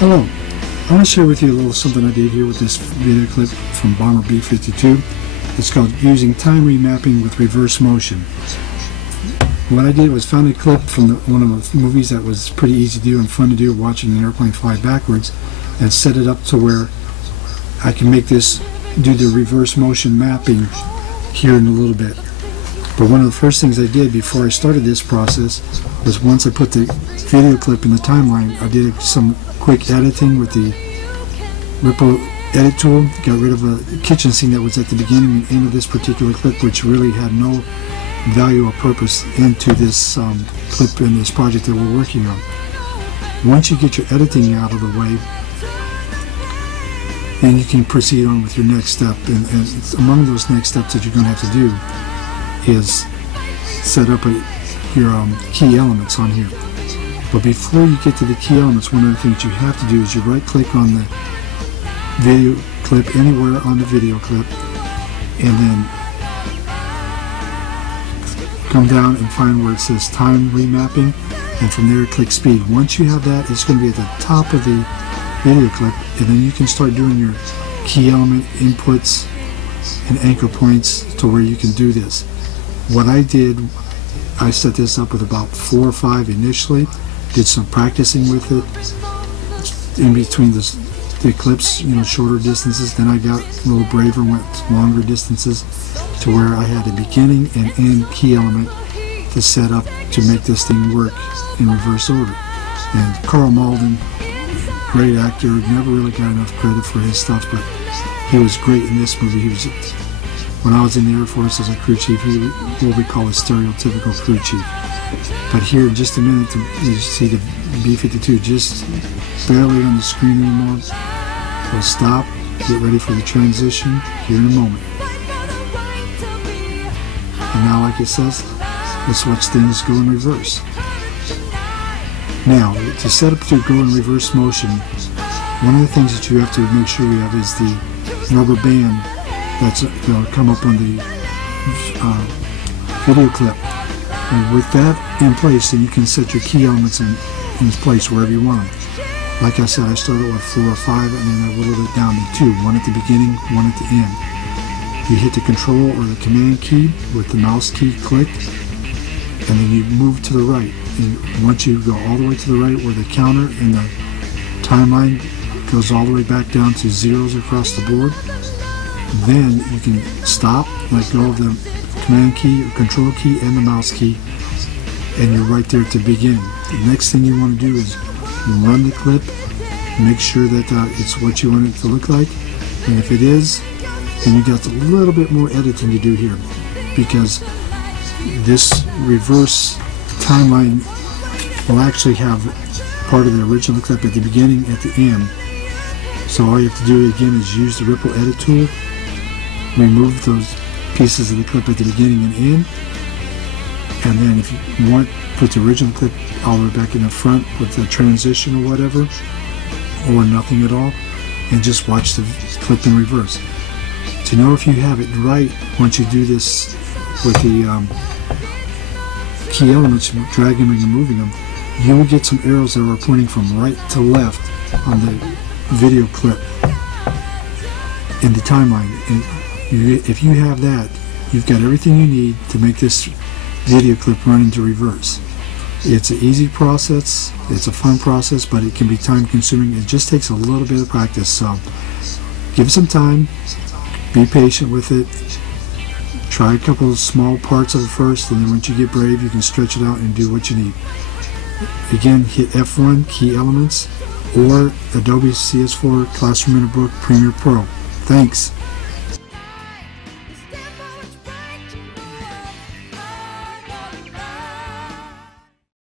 Hello, I want to share with you a little something I did here with this video clip from Bomber B-52. It's called Using Time Remapping with Reverse Motion. What I did was found a clip from one of the movies that was pretty easy to do and fun to do, watching an airplane fly backwards, and set it up to where I can make this do the reverse motion mapping here in a little bit. But one of the first things I did before I started this process was, once I put the video clip in the timeline, I did some quick editing with the Ripple edit tool. Got rid of a kitchen scene that was at the beginning and end of this particular clip, which really had no value or purpose into this clip in this project that we're working on. Once you get your editing out of the way, then you can proceed on with your next step. And among those next steps that you're going to have to do is set up your key elements on here. But before you get to the key elements, one of the things you have to do is you right click on the video clip anywhere on the video clip, and then come down and find where it says time remapping, and from there click speed. Once you have that, it's going to be at the top of the video clip, and then you can start doing your key element inputs and anchor points to where you can do this. What I did, I set this up with about 4 or 5 initially, did some practicing with it in between the clips, shorter distances. Then I got a little braver, went longer distances to where I had a beginning and end key element to set up to make this thing work in reverse order. And Karl Malden, great actor, never really got enough credit for his stuff, but he was great in this movie. When I was in the Air Force as a crew chief, he was what we call a stereotypical crew chief. But here in just a minute, you see the B-52 just barely on the screen anymore. We'll stop, get ready for the transition here in a moment. And now, like it says, let's watch things go in reverse. Now, to set up to go in reverse motion, one of the things that you have to make sure you have is the rubber band that's going to come up on the video clip. And with that in place, then you can set your key elements in place wherever you want them. Like I said, I started with 4 or 5, and then I whittled it down to 2. One at the beginning, one at the end. You hit the control or the command key with the mouse key clicked, and then you move to the right. And once you go all the way to the right where the counter and the timeline goes all the way back down to zeros across the board, then you can stop, let go of the command key or control key and the mouse key, and you're right there at the beginning. The next thing you want to do is run the clip, make sure that it's what you want it to look like, and if it is, then you got a little bit more editing to do here, because this reverse timeline will actually have part of the original clip at the beginning, at the end. So all you have to do again is use the Ripple edit tool, remove those pieces of the clip at the beginning and end, and then if you want, put the original clip all the way back in the front with the transition or whatever, or nothing at all, and just watch the clip in reverse. To know if you have it right, once you do this with the key elements, dragging them and moving them, you will get some arrows that are pointing from right to left on the video clip in the timeline. And if you have that, you've got everything you need to make this video clip run into reverse. It's an easy process, it's a fun process, but it can be time consuming. It just takes a little bit of practice, so give it some time, be patient with it, try a couple of small parts of it first, and then once you get brave, you can stretch it out and do what you need. Again, hit F1, key elements, or Adobe CS4 Classroom in a Book Premiere Pro. Thanks.